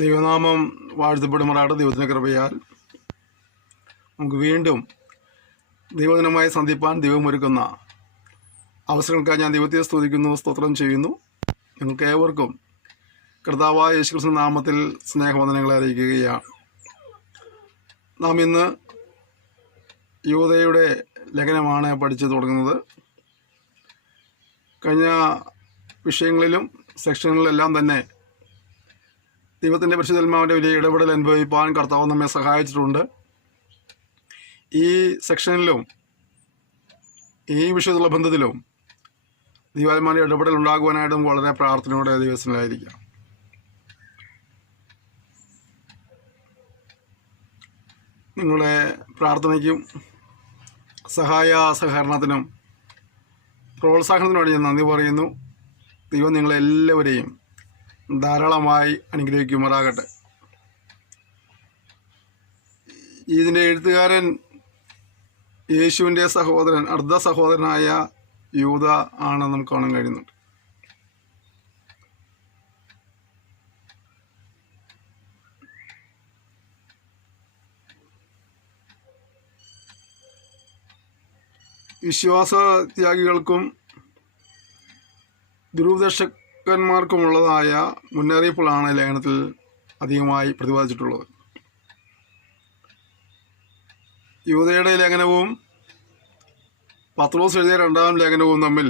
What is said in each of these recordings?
ദൈവനാമം വാഴ്ത്തപ്പെടുമാറാകട്ടെ. ദൈവത്തിൻ്റെ കൃപയാൽ നമുക്ക് വീണ്ടും ദൈവദിനമായി സന്ധിപ്പാൻ ദൈവമൊരുക്കുന്ന അവസരങ്ങൾക്കായി ഞാൻ ദൈവത്തെ സ്തുതിക്കുന്നു, സ്തോത്രം ചെയ്യുന്നു. നിങ്ങൾക്ക് ഏവർക്കും കർത്താവായ യേശുക്രിസ്തു നാമത്തിൽ സ്നേഹവന്ദനങ്ങളെ അറിയിക്കുകയാണ്. നാം ഇന്ന് യൂദയുടെ ലേഖനമാണ് പഠിച്ചു തുടങ്ങുന്നത്. കഴിഞ്ഞ വിഷയങ്ങളിലും സെക്ഷനുകളിലെല്ലാം തന്നെ ദൈവത്തിൻ്റെ പരിശുദ്ധാത്മാവിൻ്റെ വലിയ ഇടപെടൽ അനുഭവിപ്പാൻ കർത്താവ് നമ്മെ സഹായിച്ചിട്ടുണ്ട്. ഈ സെക്ഷനിലും ഈ വിഷയത്തിലുള്ള ബന്ധത്തിലും ദൈവാത്മാവിൻ്റെ ഇടപെടൽ ഉണ്ടാകുവാനായിട്ടും വളരെ പ്രാർത്ഥനയോടെ ദിവസങ്ങളിലായിരിക്കാം. നിങ്ങളുടെ പ്രാർത്ഥനയ്ക്കും സഹകരണത്തിനും പ്രോത്സാഹനത്തിനോട് ഞാൻ നന്ദി പറയുന്നു. ദൈവം നിങ്ങളെല്ലാവരെയും ധാരാളമായി അനുഗ്രഹിക്കുമാറാകട്ടെ. ഇതിൻ്റെ എഴുത്തുകാരൻ യേശുവിൻ്റെ സഹോദരൻ, അർദ്ധ സഹോദരനായ യൂദ ആണ് നമുക്ക് കാണാൻ കഴിയുന്നുണ്ട്. വിശ്വാസത്യാഗികൾക്കും ദുരുപദേഷകന്മാർക്കുമുള്ളതായ മുന്നറിയിപ്പുകളാണ് ലേഖനത്തിൽ അധികമായി പ്രതിപാദിച്ചിട്ടുള്ളത്. യൂദയുടെ ലേഖനവും പത്രോസ് എഴുതിയ രണ്ടാം ലേഖനവും തമ്മിൽ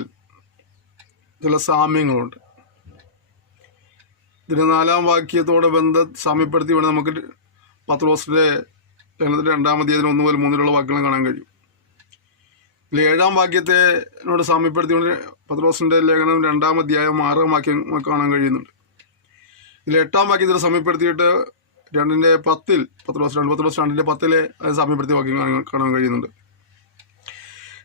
ചില സാമ്യങ്ങളുണ്ട്. ഇതിന് 4-ാം വാക്യത്തോടെ സാമ്യപ്പെടുത്തി വേണം നമുക്ക് പത്രോസിൻ്റെ ലേഖനത്തിൻ്റെ 2-ാം അധ്യായത്തിന് 1 മുതൽ 3 വാക്യങ്ങൾ കാണാൻ കഴിയും. ഇതിൽ 7-ാം വാക്യത്തിനോട് സാമ്യപ്പെടുത്തിക്കൊണ്ട് പത്രോസിൻ്റെ ലേഖനം 2-ാം അധ്യായം 6-ാം വാക്യം കാണാൻ കഴിയുന്നുണ്ട്. ഇതിൽ 8-ാം വാക്യത്തിൽ സാമ്യപ്പെടുത്തിയിട്ട് 2:10 പത്രോസ് 2:10 അത് സാമ്യപ്പെടുത്തിയ വാക്യം കാണാൻ കഴിയുന്നുണ്ട്.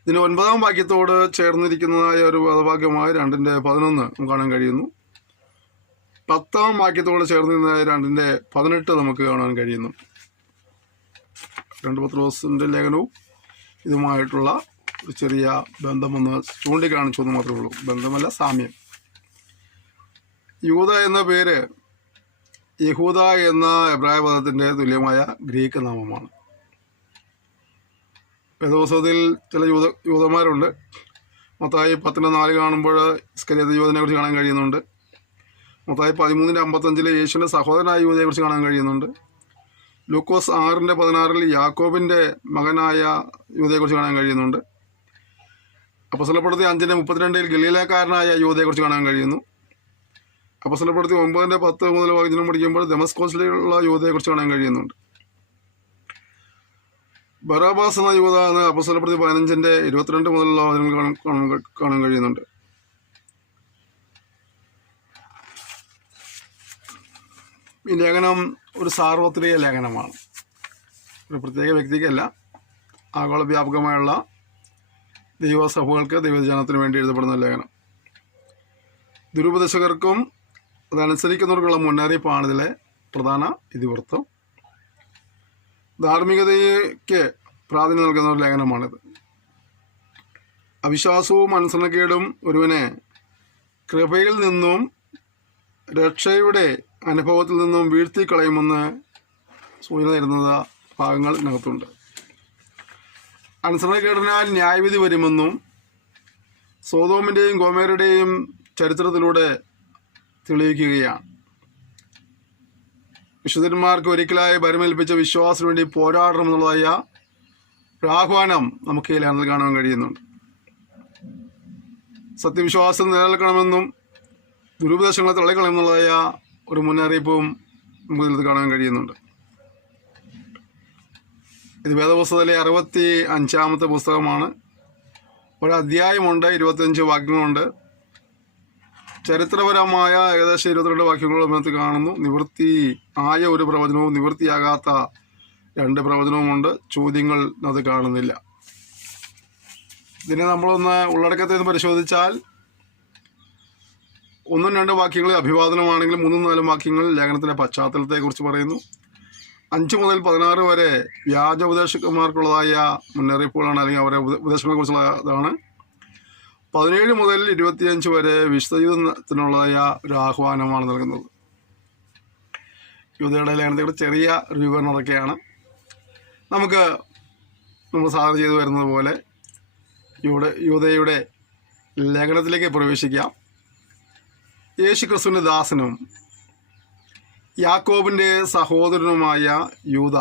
ഇതിന് 9-ാം വാക്യത്തോട് ചേർന്നിരിക്കുന്നതായ ഒരു പദവാക്യമായ 2:11 നമുക്ക് കാണാൻ കഴിയുന്നു. 10-ാം വാക്യത്തോട് ചേർന്നിരുന്നതായ 2:18 നമുക്ക് കാണാൻ കഴിയുന്നു. 2 പത്രോസിൻ്റെ ലേഖനവും ഇതുമായിട്ടുള്ള ഒരു ചെറിയ ബന്ധമൊന്ന് ചൂണ്ടിക്കാണിച്ചു എന്ന് മാത്രമേ ഉള്ളൂ. ബന്ധമല്ല, സാമ്യം. യൂദ എന്ന പേര് യഹൂദ എന്ന എബ്രായ പദത്തിൻ്റെ തുല്യമായ ഗ്രീക്ക് നാമമാണ്. വേദപുസ്തകത്തിൽ ചില യൂദന്മാരുണ്ട്. മത്തായി 10:4 കാണുമ്പോൾ ഇസ്കരിയോത്ത് യൂദനെ കുറിച്ച് കാണാൻ കഴിയുന്നുണ്ട്. മത്തായി 13:55 യേശുവിൻ്റെ സഹോദരനായ യൂദയെക്കുറിച്ച് കാണാൻ കഴിയുന്നുണ്ട്. ലൂക്കോസ് 6:16 യാക്കോബിൻ്റെ മകനായ യൂദയെക്കുറിച്ച് കാണാൻ കഴിയുന്നുണ്ട്. അപ്പോസ്തലപ്രവൃത്തി 5:32 ഗലീലക്കാരനായ യൂദയെക്കുറിച്ച് കാണാൻ കഴിയുന്നു. അപ്പോസ്തലപ്രവൃത്തി 9:10 മുതൽ വചനം പഠിക്കുമ്പോൾ ദമസ്കോസിലുള്ള യൂദയെക്കുറിച്ച് കാണാൻ കഴിയുന്നുണ്ട്. ബറാബാസ് എന്ന യൂദ എന്ന് അപ്പോസ്തലപ്രവൃത്തി 15:22 മുതലുള്ള വചനങ്ങൾ കാണാൻ കഴിയുന്നുണ്ട്. ഈ ലേഖനം ഒരു സാർവത്രിക ലേഖനമാണ്. ഒരു പ്രത്യേക വ്യക്തിക്കല്ല, ആഗോള വ്യാപകമായുള്ള ദൈവസഭകൾക്ക്, ദൈവജനത്തിന് വേണ്ടി എഴുതപ്പെടുന്ന ലേഖനം. ദുരുപദേശകർക്കും അതനുസരിക്കുന്നവർക്കുള്ള മുന്നറിയിപ്പാണ് ഇതിലെ പ്രധാന ഇതിവൃത്തം. ധാർമ്മികതയ്ക്ക് പ്രാധാന്യം നൽകുന്ന ഒരു ലേഖനമാണിത്. അവിശ്വാസവും അനുസരണക്കേടും ഒരുവനെ കൃപയിൽ നിന്നും രക്ഷയുടെ അനുഭവത്തിൽ നിന്നും വീഴ്ത്തിക്കളയുമെന്ന് സൂചന തരുന്ന ഭാഗങ്ങൾ ഇതിനകത്തുണ്ട്. അനുസരണക്കേടിനാൽ ന്യായവിധി വരുമെന്നും സോദോമിൻ്റെയും ഗോമേരയുടെയും ചരിത്രത്തിലൂടെ തെളിയിക്കുകയാണ്. വിശുദ്ധന്മാർക്ക് ഒരിക്കലായി ഭരമേൽപ്പിച്ച വിശ്വാസത്തിന് വേണ്ടി പോരാടണമെന്നുള്ളതായ ആഹ്വാനം നമുക്ക് ഈ ലേഖനത്തിൽ കാണാൻ കഴിയുന്നുണ്ട്. സത്യവിശ്വാസം നിലനിൽക്കണമെന്നും ദുരുപദേശങ്ങളെ തള്ളിക്കളയുന്നതായ ഒരു മുന്നറിയിപ്പും നമുക്ക് കാണാൻ കഴിയുന്നുണ്ട്. ഇത് വേദപുസ്തകത്തിലെ 65-ാമത്തെ പുസ്തകമാണ്. ഒരധ്യായമുണ്ട്, 25 വാക്യങ്ങളുണ്ട്. ചരിത്രപരമായ ഏകദേശം 22 വാക്യങ്ങളും അതിനകത്ത് കാണുന്നു. നിവൃത്തി ആയ ഒരു പ്രവചനവും നിവൃത്തിയാകാത്ത 2 പ്രവചനവുമുണ്ട്. ചോദ്യങ്ങൾ അത് കാണുന്നില്ല. ഇതിനെ നമ്മളൊന്ന് ഉള്ളടക്കത്തിൽ നിന്ന് പരിശോധിച്ചാൽ 1-2 വാക്യങ്ങൾ അഭിവാദനമാണെങ്കിലും 3-4 വാക്യങ്ങൾ ലേഖനത്തിൻ്റെ പശ്ചാത്തലത്തെക്കുറിച്ച് പറയുന്നു. 5 മുതൽ 16 വരെ വ്യാജ ഉപദേശകന്മാർക്കുള്ളതായ മുന്നറിയിപ്പുകളാണ്, അല്ലെങ്കിൽ അവരെ ഉപദേശങ്ങളെക്കുറിച്ചുള്ളതാണ്. 17 മുതൽ 25 വരെ വിശുദ്ധ ജീവിതത്തിനുള്ളതായ ഒരു ആഹ്വാനമാണ് നൽകുന്നത്. യൂദയുടെ ലേഖനത്തെക്കുറിച്ച് ചെറിയ ഒരു വിവരണം അതൊക്കെയാണ്. നമുക്ക് നമ്മൾ സാധാരണ ചെയ്തു വരുന്നത് പോലെ യൂദയുടെ ലേഖനത്തിലേക്ക് പ്രവേശിക്കാം. യേശു ക്രിസ്തുവിൻ്റെ ദാസനും യാക്കോബിൻ്റെ സഹോദരനുമായ യൂദ,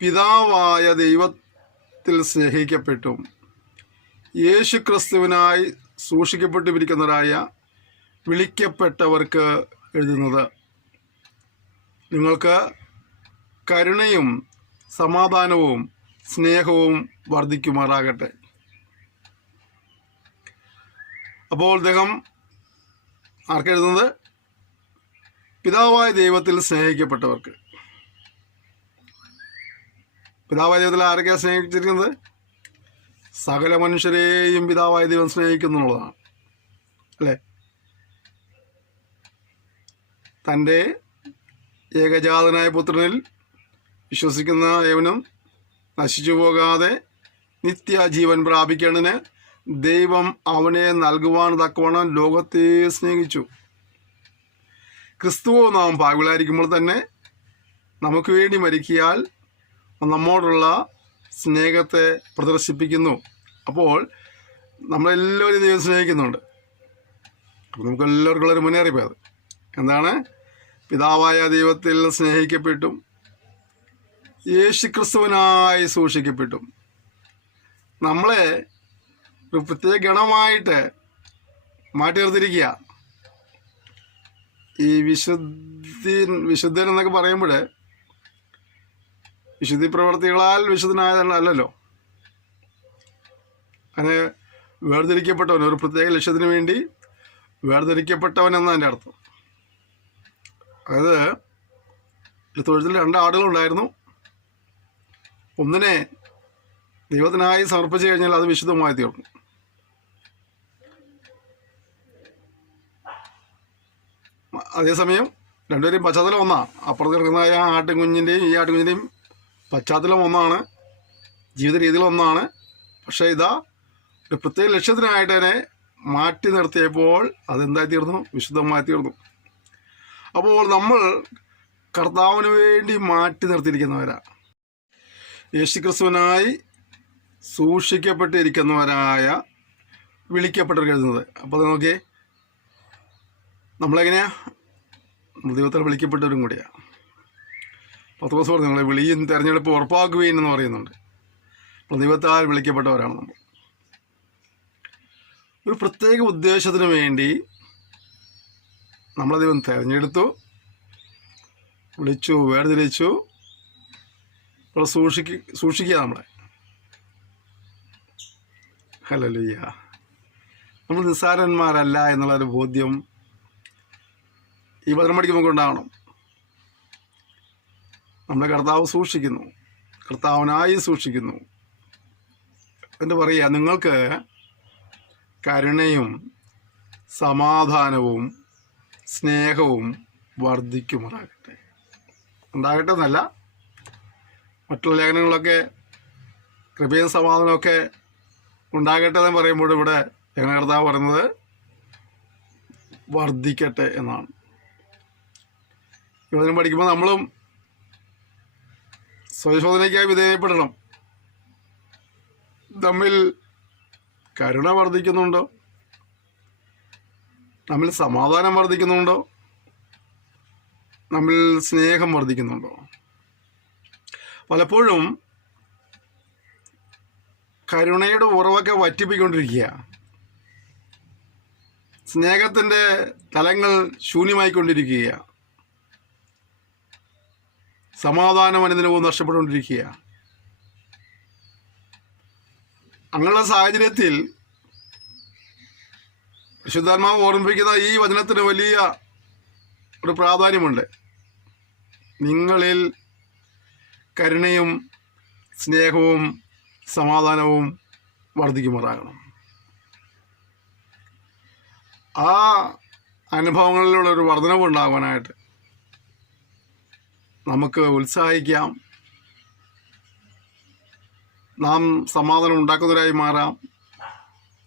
പിതാവായ ദൈവത്തിൽ സ്നേഹിക്കപ്പെട്ടും യേശു ക്രിസ്തുവിനായി സൂക്ഷിക്കപ്പെട്ടിരിക്കുന്നവരായ വിളിക്കപ്പെട്ടവർക്ക് എഴുതുന്നത്, നിങ്ങൾക്ക് കരുണയും സമാധാനവും സ്നേഹവും വർദ്ധിക്കുമാറാകട്ടെ. അപ്പോൾ അദ്ദേഹം ആർക്കെഴുതുന്നത്? പിതാവായ ദൈവത്തിൽ സ്നേഹിക്കപ്പെട്ടവർക്ക്. പിതാവായ ദൈവത്തിൽ ആരൊക്കെയാണ് സ്നേഹിച്ചിരിക്കുന്നത്? സകല മനുഷ്യരെയും പിതാവായ ദൈവം സ്നേഹിക്കുന്നുള്ളതാണ് അല്ലേ? തൻ്റെ ഏകജാതനായ പുത്രനിൽ വിശ്വസിക്കുന്ന ഏവനും നശിച്ചു പോകാതെ നിത്യജീവൻ പ്രാപിക്കേണ്ടതിന് ദൈവം അവനെ നൽകുവാൻ തക്കവണ്ണം ലോകത്തെ സ്നേഹിച്ചു. ക്രിസ്തുവോ നാം പാപികളായിരിക്കുമ്പോൾ തന്നെ നമുക്ക് വേണ്ടി മരിക്കിയാൽ നമ്മോടുള്ള സ്നേഹത്തെ പ്രദർശിപ്പിക്കുന്നു. അപ്പോൾ നമ്മളെല്ലാവരും ദൈവം സ്നേഹിക്കുന്നുണ്ട്. അപ്പോൾ നമുക്കെല്ലാവർക്കുള്ളൊരു മുന്നറിയിപ്പ് അത് എന്താണ്? പിതാവായ ദൈവത്തിൽ സ്നേഹിക്കപ്പെട്ടും യേശുക്രിസ്തുവിനായി സൂക്ഷിക്കപ്പെട്ടും. നമ്മളെ ഒരു പ്രത്യേക ഗണമായിട്ട് മാറ്റി നിർത്തിയിരിക്കുക. ഈ വിശുദ്ധൻ എന്നൊക്കെ പറയുമ്പോൾ വിശുദ്ധി പ്രവർത്തികളാൽ വിശുദ്ധനായതല്ലല്ലോ. അങ്ങനെ വേർതിരിക്കപ്പെട്ടവൻ, ഒരു പ്രത്യേക ലക്ഷ്യത്തിന് വേണ്ടി വേർതിരിക്കപ്പെട്ടവൻ എന്നതിൻ്റെ അർത്ഥം. അതായത് തൊഴുത്തിൽ 2 ആടുകളുണ്ടായിരുന്നു. ഒന്നിനെ ദൈവത്തിനായി സമർപ്പിച്ചു കഴിഞ്ഞാൽ അത് വിശുദ്ധമായി തീർന്നു. അതേസമയം രണ്ടുപേരെയും പശ്ചാത്തലം ഒന്നാണ്. അപ്പുറത്ത് കിടക്കുന്ന ആ ആട്ടിൻകുഞ്ഞിൻ്റെയും ഈ ആട്ടിൻകുഞ്ഞിൻ്റെയും പശ്ചാത്തലം ഒന്നാണ്, ജീവിത രീതികൾ ഒന്നാണ്. പക്ഷേ ഇതാ ഒരു പ്രത്യേക ലക്ഷ്യത്തിനായിട്ട് തന്നെ മാറ്റി നിർത്തിയപ്പോൾ അതെന്തായി തീർന്നു? വിശുദ്ധമായി തീർന്നു. അപ്പോൾ നമ്മൾ കർത്താവിന് വേണ്ടി മാറ്റി നിർത്തിയിരിക്കുന്നവരാണ്, യേശുക്രിസ്തുവിനായി സൂക്ഷിക്കപ്പെട്ടിരിക്കുന്നവരായ വിളിക്കപ്പെട്ടവർക്ക് എഴുതുന്നത്. അപ്പോൾ അത് നോക്കിയേ, നമ്മളെങ്ങനെയാണ്? ദൈവത്താൽ വിളിക്കപ്പെട്ടവരും കൂടിയാണ്. പത്രോസ് പറഞ്ഞു, നിങ്ങളെ വിളിയും തിരഞ്ഞെടുപ്പ് ഉറപ്പാക്കുകയും എന്ന് പറയുന്നുണ്ട്. അപ്പോൾ ദൈവത്താൽ വിളിക്കപ്പെട്ടവരാണ് നമ്മൾ. ഒരു പ്രത്യേക ഉദ്ദേശത്തിന് വേണ്ടി നമ്മളെ ദൈവം തിരഞ്ഞെടുത്തു, വിളിച്ചു, വേർതിരിച്ചു. അപ്പോൾ സൂക്ഷിക്കുക നമ്മളെ. ഹല്ലേലൂയ. നമ്മൾ നിസ്സാരന്മാരല്ല എന്നുള്ളൊരു ബോധ്യം ഈ വചനം പഠിക്കുമ്പോൾ നമുക്ക് ഉണ്ടാവണം. നമ്മളെ കർത്താവ് സൂക്ഷിക്കുന്നു, കർത്താവിനായി സൂക്ഷിക്കുന്നു. എന്താ പറയുക? നിങ്ങൾക്ക് കരുണയും സമാധാനവും സ്നേഹവും വർദ്ധിക്കുമാറാകട്ടെ. ഉണ്ടാകട്ടെ എന്നല്ല, മറ്റുള്ള ലേഖനങ്ങളൊക്കെ കൃപയും സമാധാനമൊക്കെ ഉണ്ടാകട്ടെ എന്ന് പറയുമ്പോൾ ഇവിടെ ഞങ്ങളുടെ കർത്താവ് പറയുന്നത് വർദ്ധിക്കട്ടെ എന്നാണ്. യുവജനം പഠിക്കുമ്പോൾ നമ്മളും സ്വയശോധനയ്ക്കായി വിധേയപ്പെടണം. നമ്മിൽ കരുണ വർദ്ധിക്കുന്നുണ്ടോ? നമ്മിൽ സമാധാനം വർദ്ധിക്കുന്നുണ്ടോ? നമ്മിൽ സ്നേഹം വർദ്ധിക്കുന്നുണ്ടോ? പലപ്പോഴും കരുണയുടെ ഉറവൊക്കെ വറ്റിപ്പിക്കൊണ്ടിരിക്കുക. സ്നേഹത്തിൻ്റെ തലങ്ങൾ ശൂന്യമായിക്കൊണ്ടിരിക്കുക. സമാധാനം അനുദിനവും നഷ്ടപ്പെട്ടുകൊണ്ടിരിക്കുക. അങ്ങനെയുള്ള സാഹചര്യത്തിൽ പരിശുദ്ധാത്മാവ് ഓർമ്മിപ്പിക്കുന്ന ഈ വചനത്തിന് വലിയ ഒരു പ്രാധാന്യമുണ്ട്. നിങ്ങളിൽ കരുണയും സ്നേഹവും സമാധാനവും വർദ്ധിക്കുമാറാകണം. ആ അനുഭവങ്ങളിലുള്ള ഒരു വർധനവ് ഉണ്ടാകാനായിട്ട് നമുക്ക് ഉത്സാഹിക്കാം. നാം സമാധാനം ഉണ്ടാക്കുന്നവരായി മാറാം,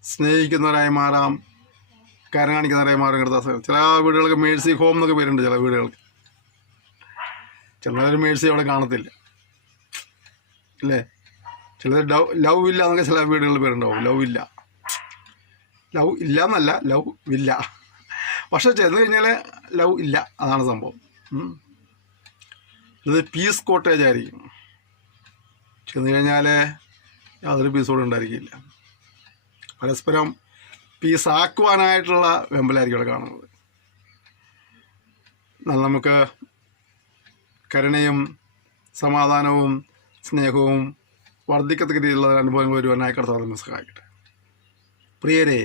സ്നേഹിക്കുന്നവരായി മാറാം, കരുണ കാണിക്കുന്നവരായി മാറാൻ. ചില വീടുകൾക്ക് മേഴ്സി ഹോം എന്നൊക്കെ പേരുണ്ട്. ചില വീടുകൾക്ക് ചിലർ മേഴ്സി അവിടെ കാണത്തില്ല അല്ലേ. ചിലർ ലവ് ഇല്ല എന്നൊക്കെ ചില വീടുകളിൽ പേരുണ്ടാവും. ലവ് ഇല്ല എന്നല്ല, ലവ് ഇല്ല. പക്ഷെ ചെന്ന് കഴിഞ്ഞാൽ ലവ് ഇല്ല, അതാണ് സംഭവം. ഇത് പീസ് കോട്ടേജ് ആയിരിക്കും. ചെന്ന് കഴിഞ്ഞാൽ യാതൊരു പീസോടും ഉണ്ടായിരിക്കില്ല. പരസ്പരം പീസാക്കുവാനായിട്ടുള്ള വെമ്പലായിരിക്കും അവിടെ കാണുന്നത്. എന്നാൽ നമുക്ക് കരുണയും സമാധാനവും സ്നേഹവും വർദ്ധിക്കത്തക്ക രീതിയിലുള്ള അനുഭവങ്ങൾ വരുവാനായി കർത്താവ് നമ്മെ സഹായിക്കട്ടെ. പ്രിയരെ,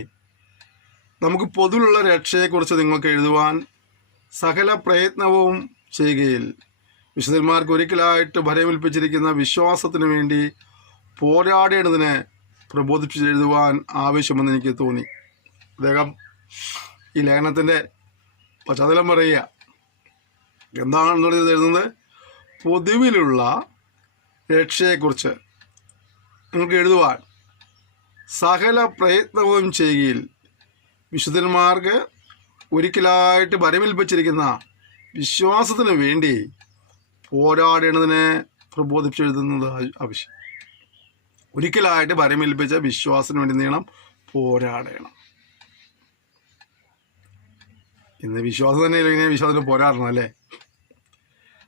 നമുക്ക് പൊതുവിലുള്ള രക്ഷയെക്കുറിച്ച് നിങ്ങൾക്ക് എഴുതുവാൻ സകല പ്രയത്നവും ചെയ്യുകയിൽ വിശുദ്ധന്മാർക്ക് ഒരിക്കലായിട്ട് ഭരമേൽപ്പിച്ചിരിക്കുന്ന വിശ്വാസത്തിന് വേണ്ടി പോരാടേണ്ടതിന് പ്രബോധിപ്പിച്ചെഴുതുവാൻ ആവശ്യമെന്ന് എനിക്ക് തോന്നി. അദ്ദേഹം ഈ ലേഖനത്തിൻ്റെ പശ്ചാത്തലം പറയുക എന്താണെന്നുള്ളത് എഴുതുന്നത്, പൊതുവിലുള്ള രക്ഷയെക്കുറിച്ച് നിങ്ങൾക്ക് എഴുതുവാൻ സകല പ്രയത്നവും ചെയ്യുകയിൽ വിശുദ്ധന്മാർക്ക് ഒരിക്കലായിട്ട് ഭരമേൽപ്പിച്ചിരിക്കുന്ന വിശ്വാസത്തിന് വേണ്ടി പോരാടേണ്ടതിനെ പ്രബോധിപ്പിച്ചെഴുതുന്നത് ആവശ്യം. ഒരിക്കലായിട്ട് ഭരമേൽപ്പിച്ച വിശ്വാസത്തിന് വേണ്ടി നീളം പോരാടണം. ഇന്ന് വിശ്വാസം തന്നെ ഇല്ലെങ്കിൽ വിശ്വാസത്തിന് പോരാടണം അല്ലേ.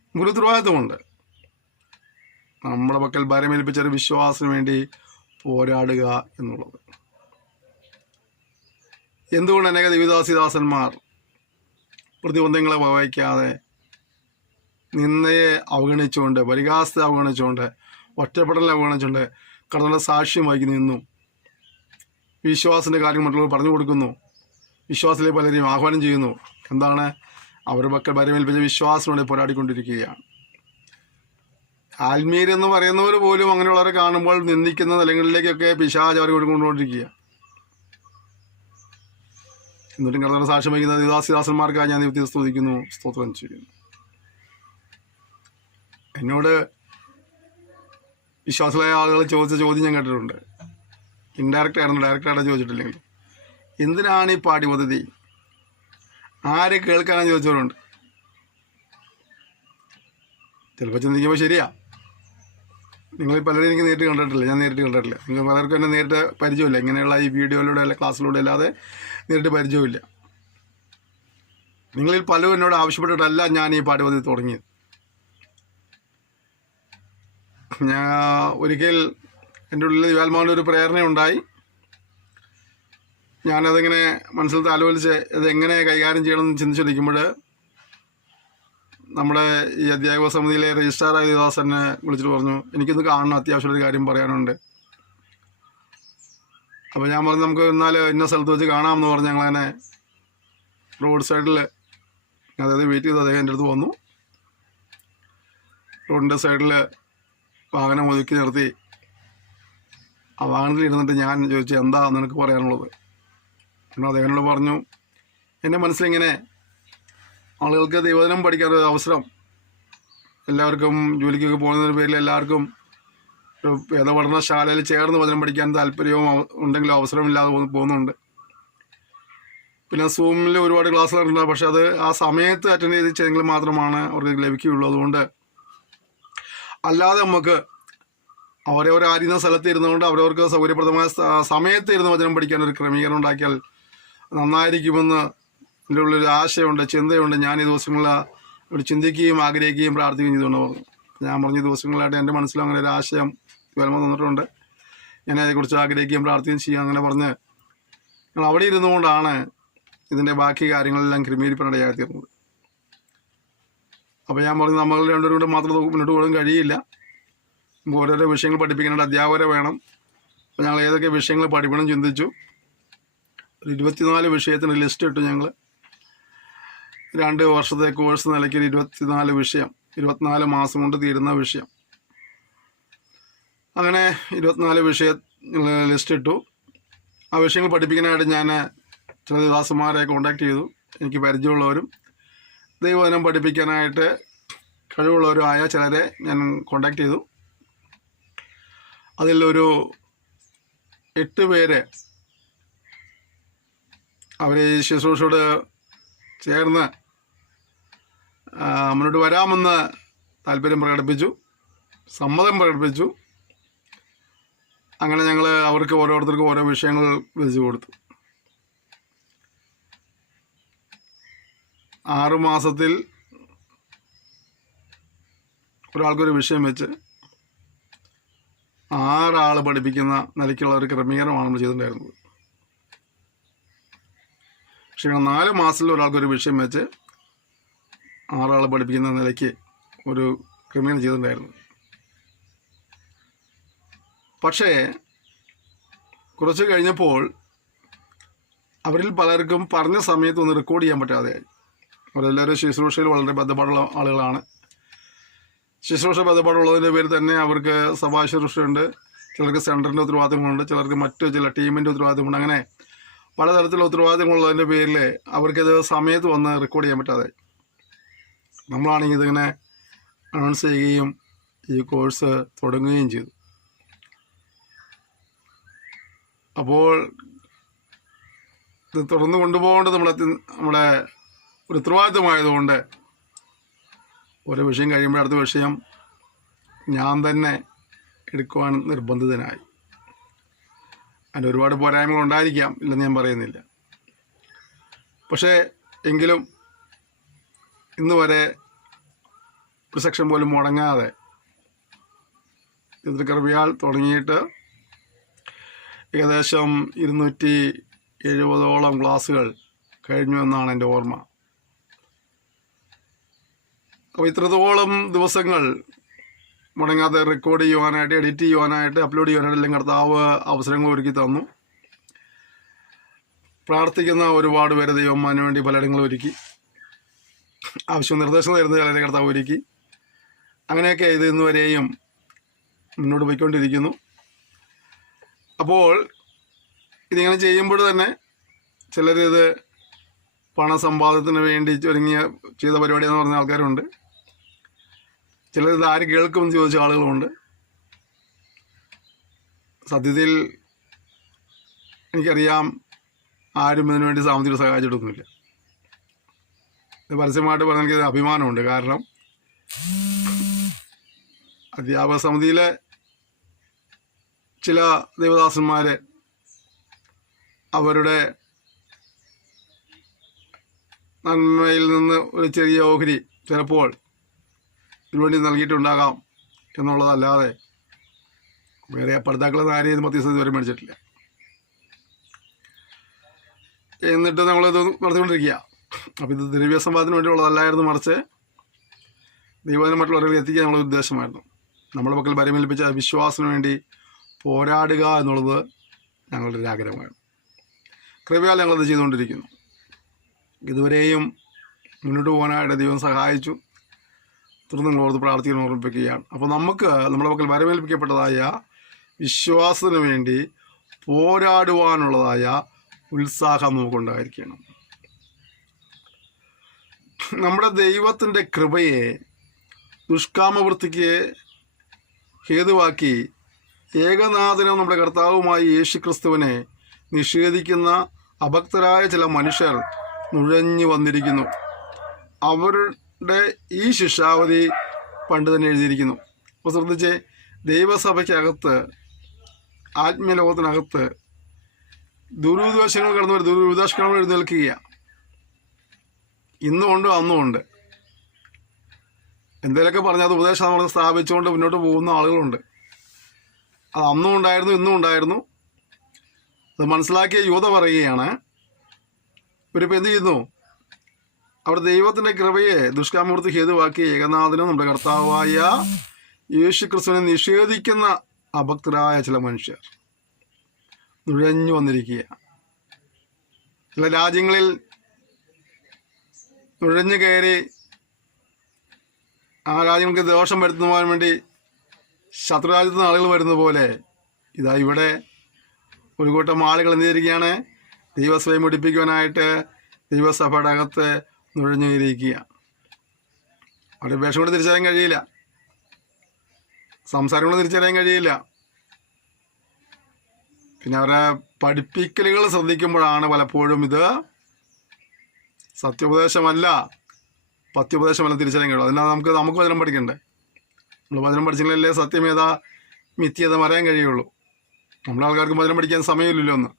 നമുക്കൊരു ഉത്തരവാദിത്വമുണ്ട്. നമ്മുടെ പക്കൽ ഭരമേൽപ്പിച്ചൊരു വിശ്വാസത്തിന് വേണ്ടി പോരാടുക എന്നുള്ളത്. എന്തുകൊണ്ട് അനേക ദൈവദാസിദാസന്മാർ പ്രതിബന്ധങ്ങളെ വഹിക്കാതെ നിന്നയെ അവഗണിച്ചുകൊണ്ട്, പരിഹാസത്തെ അവഗണിച്ചുകൊണ്ട്, ഒറ്റപ്പെടലിനെ അവഗണിച്ചുകൊണ്ട് കർത്താവിന്റെ സാക്ഷ്യം വഹിക്കുന്നു നിന്നു. വിശ്വാസത്തിൻ്റെ കാര്യം മറ്റുള്ളവർ പറഞ്ഞു കൊടുക്കുന്നു. വിശ്വാസത്തിലെ പലരെയും ആഹ്വാനം ചെയ്യുന്നു. എന്താണ്? അവരുടെ പക്കൽ ഭരമേൽപ്പിച്ച വിശ്വാസത്തോടെ പോരാടിക്കൊണ്ടിരിക്കുകയാണ്. ആത്മീയരെന്ന് പറയുന്നവർ പോലും അങ്ങനെയുള്ളവരെ കാണുമ്പോൾ നിന്ദിക്കുന്ന നിലങ്ങളിലേക്കൊക്കെ പിശാച് അവർ കൊണ്ടുകൊണ്ടിരിക്കുക. എന്നിട്ടും കർത്താവിന്റെ സാക്ഷ്യം വഹിക്കുന്ന ദൈവദാസിദാസന്മാർക്കായി ഞാൻ ദൈവത്തെ സ്തുതിക്കുന്നു, സ്തോത്രം ചെയ്യുന്നു. എന്നോട് വിശ്വാസമായ ആളുകൾ ചോദിച്ച ചോദ്യം ഞാൻ കേട്ടിട്ടുണ്ട്. ഇൻഡയറക്റ്റ് ആയിരുന്നു, ഡയറക്റ്റായിട്ട് ചോദിച്ചിട്ടില്ലെങ്കിലും, എന്തിനാണ് ഈ പാഠ്യപദ്ധതി, ആരെ കേൾക്കാനാണ് ചോദിച്ചവരുണ്ട്. ചിലപ്പോൾ ചിന്തിക്കുമ്പോൾ ശരിയാ, നിങ്ങൾ പലരും എനിക്ക് നേരിട്ട് കണ്ടിട്ടില്ല, ഞാൻ നേരിട്ട് കണ്ടിട്ടില്ല. നിങ്ങൾ പലർക്കും എന്നെ നേരിട്ട് പരിചയമില്ല. ഇങ്ങനെയുള്ള ഈ വീഡിയോയിലൂടെ അല്ല ക്ലാസ്സിലൂടെ അല്ലാതെ നേരിട്ട് പരിചയമില്ല. നിങ്ങളിൽ പലരും എന്നോട് ആവശ്യപ്പെട്ടിട്ടല്ല ഞാൻ ഈ പാഠ്യപദ്ധതി തുടങ്ങിയത്. ഞാൻ ഒരിക്കൽ എൻ്റെ ഉള്ളിൽ ദൈവാത്മാവിൻ്റെ ഒരു പ്രേരണയുണ്ടായി. ഞാനതിങ്ങനെ മനസ്സിൽ താലോലിച്ച് ഇതെങ്ങനെ കൈകാര്യം ചെയ്യണമെന്ന് ചിന്തിച്ചിരിക്കുമ്പോൾ നമ്മുടെ ഈ അധ്യാപക സമിതിയിലെ രജിസ്ട്രാറായ ദേവദാസനെ വിളിച്ചിട്ട് പറഞ്ഞു, എനിക്കൊന്ന് കാണണം, അത്യാവശ്യമൊരു കാര്യം പറയാനുണ്ട്. അപ്പോൾ ഞാൻ പറഞ്ഞു, നമുക്ക് എന്നാൽ ഇന്ന സ്ഥലത്ത് വെച്ച് കാണാമെന്ന് പറഞ്ഞ് ഞങ്ങളങ്ങനെ റോഡ് സൈഡിൽ, അതായത് വെയിറ്റ് ചെയ്ത് അദ്ദേഹം എൻ്റെ അടുത്ത് വന്നു. റോഡിൻ്റെ സൈഡിൽ വാഹനം ഒതുക്കി നിർത്തി. ആ വാഹനത്തിൽ ഇരുന്നിട്ട് ഞാൻ ചോദിച്ചു, എന്താ നിനക്ക് പറയാനുള്ളത്? എന്നാൽ അദ്ദേഹത്തിനോട് പറഞ്ഞു, എൻ്റെ മനസ്സിലിങ്ങനെ ആളുകൾക്ക് ദൈവവചനം പഠിക്കാനൊരു അവസരം, എല്ലാവർക്കും ജോലിക്കൊക്കെ പോകുന്നതിന് പേരിൽ എല്ലാവർക്കും ഒരു വേദപഠനശാലയിൽ ചേർന്ന് വചനം പഠിക്കാൻ താല്പര്യവും ഉണ്ടെങ്കിലും അവസരമില്ലാതെ പോകുന്നുണ്ട്. പിന്നെ സൂമിൽ ഒരുപാട് ക്ലാസ്സുകളുണ്ട്. പക്ഷെ അത് ആ സമയത്ത് അറ്റൻഡ് ചെയ്തെങ്കിൽ മാത്രമാണ് അവർക്ക് ലഭിക്കുകയുള്ളൂ. അതുകൊണ്ട് അല്ലാതെ നമുക്ക് അവരവരായിരുന്ന സ്ഥലത്ത് ഇരുന്നുകൊണ്ട് അവരവർക്ക് സൗകര്യപ്രദമായ സമയത്ത് ഇരുന്ന് വചനം പഠിക്കാൻ ഒരു ക്രമീകരണം ഉണ്ടാക്കിയാൽ നന്നായിരിക്കുമെന്ന് എൻ്റെ ഉള്ളൊരു ആശയമുണ്ട്, ചിന്തയുണ്ട്. ഞാൻ ഈ ദിവസങ്ങളിൽ ഇവിടെ ചിന്തിക്കുകയും ആഗ്രഹിക്കുകയും പ്രാർത്ഥിക്കുകയും ചെയ്തുകൊണ്ട് പറഞ്ഞു. ഞാൻ പറഞ്ഞ ദിവസങ്ങളായിട്ട് എൻ്റെ മനസ്സിൽ അങ്ങനെ ഒരു ആശയം വരുമ്പോൾ തന്നിട്ടുണ്ട്. ഞാൻ അതേക്കുറിച്ച് ആഗ്രഹിക്കുകയും പ്രാർത്ഥിക്കുകയും ചെയ്യുക. അങ്ങനെ പറഞ്ഞ് ഞങ്ങൾ അവിടെ ഇരുന്നുകൊണ്ടാണ് ഇതിൻ്റെ ബാക്കി കാര്യങ്ങളെല്ലാം ക്രമീകരിക്കാനിടയായി തീർന്നത്. അപ്പോൾ ഞാൻ പറഞ്ഞു, നമ്മൾ രണ്ടുപേരും കൂടെ മാത്രം മുന്നോട്ട് പോകാൻ കഴിയില്ല. നമുക്ക് ഓരോരോ വിഷയങ്ങൾ പഠിപ്പിക്കാനായിട്ട് അധ്യാപകരെ വേണം. അപ്പോൾ ഞങ്ങൾ ഏതൊക്കെ വിഷയങ്ങൾ പഠിക്കണം ചിന്തിച്ചു. ഒരു 24 വിഷയത്തിന് ലിസ്റ്റ് ഇട്ടു. ഞങ്ങൾ 2 വർഷത്തെ കോഴ്സ് നിലയ്ക്ക് 24 വിഷയം, 24 മാസം കൊണ്ട് തീരുന്ന വിഷയം. അങ്ങനെ 24 വിഷയ ലിസ്റ്റ് ഇട്ടു. ആ വിഷയങ്ങൾ പഠിപ്പിക്കാനായിട്ട് ഞാൻ ചില ദാസന്മാരെ കോൺടാക്ട് ചെയ്തു. എനിക്ക് പരിചയമുള്ളവരും ദൈവവചനം പഠിപ്പിക്കാനായിട്ട് കഴിവുള്ളവരും ആയ ചിലരെ ഞാൻ കോൺടാക്ട് ചെയ്തു. അതിലൊരു 8 പേര് അവരെ ഈ ശുശ്രൂഷയോട് ചേർന്ന് മുന്നോട്ട് വരാമെന്ന് താല്പര്യം പ്രകടിപ്പിച്ചു, സമ്മതം പ്രകടിപ്പിച്ചു. അങ്ങനെ ഞങ്ങൾ അവർക്ക് ഓരോരുത്തർക്കും ഓരോ വിഷയങ്ങൾ വിധിച്ചു കൊടുത്തു. 6 മാസത്തിൽ ഒരാൾക്കൊരു വിഷയം വെച്ച് 6 ആൾ പഠിപ്പിക്കുന്ന നിലയ്ക്കുള്ള ഒരു ക്രമീകരണമാണ് നമ്മൾ ചെയ്തിട്ടുണ്ടായിരുന്നത്. പക്ഷേ 4 മാസത്തിൽ ഒരാൾക്കൊരു വിഷയം വെച്ച് 6 ആൾ പഠിപ്പിക്കുന്ന നിലയ്ക്ക് ഒരു ക്രമീകരണം ചെയ്തിട്ടുണ്ടായിരുന്നു. പക്ഷേ കുറച്ച് കഴിഞ്ഞപ്പോൾ അവരിൽ പലർക്കും പറഞ്ഞ സമയത്തൊന്ന് റെക്കോർഡ് ചെയ്യാൻ പറ്റാതെയായി. അവരെല്ലാവരും ശുശ്രൂഷയിൽ വളരെ ബന്ധപ്പാടുള്ള ആളുകളാണ്. ശുശ്രൂഷ ബന്ധപ്പാടുള്ളതിൻ്റെ പേരിൽ തന്നെ അവർക്ക് സഭാ ശുശ്രൂഷയുണ്ട്, ചിലർക്ക് സെൻറ്ററിൻ്റെ ഉത്തരവാദിത്തങ്ങളുണ്ട്, ചിലർക്ക് മറ്റു ചില ടീമിൻ്റെ ഉത്തരവാദിത്തമുണ്ട്. അങ്ങനെ പലതരത്തിലുള്ള ഉത്തരവാദിത്തങ്ങളുള്ളതിൻ്റെ പേരിൽ അവർക്കത് സമയത്ത് വന്ന് റെക്കോർഡ് ചെയ്യാൻ പറ്റാതെ. നമ്മളാണെങ്കിൽ ഇതിങ്ങനെ അനൗൺസ് ചെയ്യുകയും ഈ കോഴ്സ് തുടങ്ങുകയും ചെയ്തു. അപ്പോൾ ഇത് തുടർന്ന് കൊണ്ടുപോകേണ്ടത് നമ്മുടെ ഒരു ഉത്തരവാദിത്തമായതുകൊണ്ട് ഓരോ വിഷയം കഴിയുമ്പോൾ അടുത്ത വിഷയം ഞാൻ തന്നെ എടുക്കുവാൻ നിർബന്ധിതനായി. അതിൻ്റെ ഒരുപാട് പോരായ്മകൾ ഉണ്ടായിരിക്കാം, ഇല്ലെന്ന് ഞാൻ പറയുന്നില്ല. പക്ഷേ എങ്കിലും ഇന്ന് വരെ ഒരു സെക്ഷൻ പോലും മുടങ്ങാതെ ഇതിൽ കൃപയാൽ തുടങ്ങിയിട്ട് ഏകദേശം 270ഓളം ക്ലാസ്സുകൾ കഴിഞ്ഞു എന്നാണ് എൻ്റെ ഓർമ്മ. അപ്പോൾ ഇത്രത്തോളം ദിവസങ്ങൾ മുടങ്ങാതെ റെക്കോർഡ് ചെയ്യുവാനായിട്ട്, എഡിറ്റ് ചെയ്യുവാനായിട്ട്, അപ്ലോഡ് ചെയ്യാനായിട്ട് എല്ലാം കർത്താവ് അവസരങ്ങൾ ഒരുക്കി തന്നു. പ്രാർത്ഥിക്കുന്ന ഒരുപാട് പേരെ ദൈവം അതിനു വേണ്ടി പലയിടങ്ങളും ഒരുക്കി, ആവശ്യം നിർദ്ദേശം തരുന്ന ചിലരെ കർത്താവ് ഒരുക്കി. അങ്ങനെയൊക്കെ ഇത് ഇന്നുവരെയും മുന്നോട്ട് പോയിക്കൊണ്ടിരിക്കുന്നു. അപ്പോൾ ഇതിങ്ങനെ ചെയ്യുമ്പോൾ തന്നെ ചിലരിത് പണസമ്പാദനത്തിന് വേണ്ടി ചെയ്ത പരിപാടിയെന്ന് പറഞ്ഞ ആൾക്കാരുണ്ട്. ചിലരിത് ആര് കേൾക്കുമെന്ന് ചോദിച്ച ആളുകളുമുണ്ട്. സത്യത്തിൽ എനിക്കറിയാം ആരും ഇതിനു വേണ്ടി സാമ്പത്തിക സഹായിച്ചിട്ടൊന്നുമില്ല. ഇത് പരസ്യമായിട്ട് പറഞ്ഞാൽ എനിക്കത് അഭിമാനമുണ്ട്. കാരണം അധ്യാപക സമിതിയിലെ ചില ദേവദാസന്മാർ അവരുടെ നന്മയിൽ നിന്ന് ഒരു ചെറിയ ഓഹരി ചിലപ്പോൾ ഇതിനുവേണ്ടി നൽകിയിട്ടുണ്ടാകാം എന്നുള്ളതല്ലാതെ വേറെ പഠിതാക്കളെ ആരെയും മധ്യസ്ഥത ഇതുവരെ മേടിച്ചിട്ടില്ല. എന്നിട്ട് നമ്മളിത് നടത്തിക്കൊണ്ടിരിക്കുക. അപ്പോൾ ഇത് ദ്രവ്യസമ്പാദനത്തിന് വേണ്ടിയുള്ളതല്ലായിരുന്നു, മറിച്ച് ദൈവത്തിന് മറ്റുള്ളവരെ എത്തിക്കുക എന്നുള്ള ഉദ്ദേശമായിരുന്നു. നമ്മുടെ പക്കൽ പരിമേൽപ്പിച്ച വിശ്വാസത്തിന് വേണ്ടി പോരാടുക എന്നുള്ളത് ഞങ്ങളുടെ ഒരു ആഗ്രഹമായിരുന്നു. കൃപയാൽ ഞങ്ങളത് ചെയ്തുകൊണ്ടിരിക്കുന്നു. ഇതുവരെയും മുന്നോട്ട് പോകാനായിട്ട് ദൈവം സഹായിച്ചു. തുടർന്ന് നിങ്ങളോട് പ്രാർത്ഥിക്കാൻ ഓർമ്മിപ്പിക്കുകയാണ്. അപ്പോൾ നമുക്ക് നമ്മുടെ പക്കൽ വരമേൽപ്പിക്കപ്പെട്ടതായ വിശ്വാസത്തിന് വേണ്ടി പോരാടുവാനുള്ളതായ ഉത്സാഹം നമുക്കുണ്ടായിരിക്കണം. നമ്മുടെ ദൈവത്തിൻ്റെ കൃപയെ ദുഷ്കാമവൃത്തിക്ക് ഹേതുവാക്കി ഏകനാഥനും നമ്മുടെ കർത്താവുമായി യേശുക്രിസ്തുവിനെ നിഷേധിക്കുന്ന അഭക്തരായ ചില മനുഷ്യർ നുഴഞ്ഞു വന്നിരിക്കുന്നു. അവരുടെ ഈ ശിക്ഷാവധി പണ്ട് തന്നെ എഴുതിയിരിക്കുന്നു. അപ്പോൾ ശ്രദ്ധിച്ച്, ദൈവസഭയ്ക്കകത്ത്, ആത്മീയലോകത്തിനകത്ത് ദുരുദ്ദേശങ്ങൾ കടന്നു വരും, ദുരുദ്ദേശങ്ങൾ എഴുന്നേൽക്കുകയാണ്. ഇന്നുമുണ്ട് അന്നുമുണ്ട്. എന്തെങ്കിലുമൊക്കെ പറഞ്ഞാൽ അത് ഉപദേശം നമ്മൾ സ്ഥാപിച്ചുകൊണ്ട് മുന്നോട്ട് പോകുന്ന ആളുകളുണ്ട്. അത് അന്നും ഉണ്ടായിരുന്നു, ഇന്നും ഉണ്ടായിരുന്നു. അത് മനസ്സിലാക്കിയ യൂത പറയുകയാണ്, ഇവരിപ്പോൾ എന്ത് ചെയ്യുന്നു? അവിടെ ദൈവത്തിൻ്റെ കൃപയെ ദുഷ്കാമവൃത്തി ഹേതുവാക്കി ഏകനാഥനും നമ്മുടെ കർത്താവായ യേശുക്രിസ്തുവിനെ നിഷേധിക്കുന്ന അഭക്തരായ ചില മനുഷ്യർ നുഴഞ്ഞു വന്നിരിക്കുക. ചില രാജ്യങ്ങളിൽ നുഴഞ്ഞു കയറി ആ രാജ്യങ്ങൾക്ക് ദോഷം വരുത്തുവാൻ വേണ്ടി ശത്രുരാജ്യത്തു നിന്ന് ആളുകൾ വരുന്നത് പോലെ ഇതാ ഇവിടെ ഒരു കൂട്ടം ആളുകൾ എന്ത് ചെയ്തിരിക്കുകയാണ്? ദൈവസഭയെ മുടിപ്പിക്കുവാനായിട്ട് ദൈവസഭയുടെ അകത്ത് നുഴഞ്ഞു കയറിയിരിക്കുക. അവരുടെ വേഷം കൊണ്ട് തിരിച്ചറിയാൻ കഴിയില്ല, സംസാരം കൊണ്ട് തിരിച്ചറിയാൻ കഴിയില്ല. പിന്നെ അവരുടെ പഠിപ്പിക്കലുകൾ ശ്രദ്ധിക്കുമ്പോഴാണ് പലപ്പോഴും ഇത് സത്യോപദേശമല്ല, പത്യോപദേശമല്ല തിരിച്ചറിയാൻ കഴിയും. അതിനാണ് നമുക്ക് വചനം പഠിക്കണ്ടേ. നമ്മൾ വചനം പഠിച്ചെങ്കിലല്ലേ സത്യമേതാ മിഥ്യത പറയാൻ കഴിയുള്ളൂ. നമ്മുടെ ആൾക്കാർക്ക് വചനം പഠിക്കാൻ സമയമില്ലല്ലോ ഒന്ന്,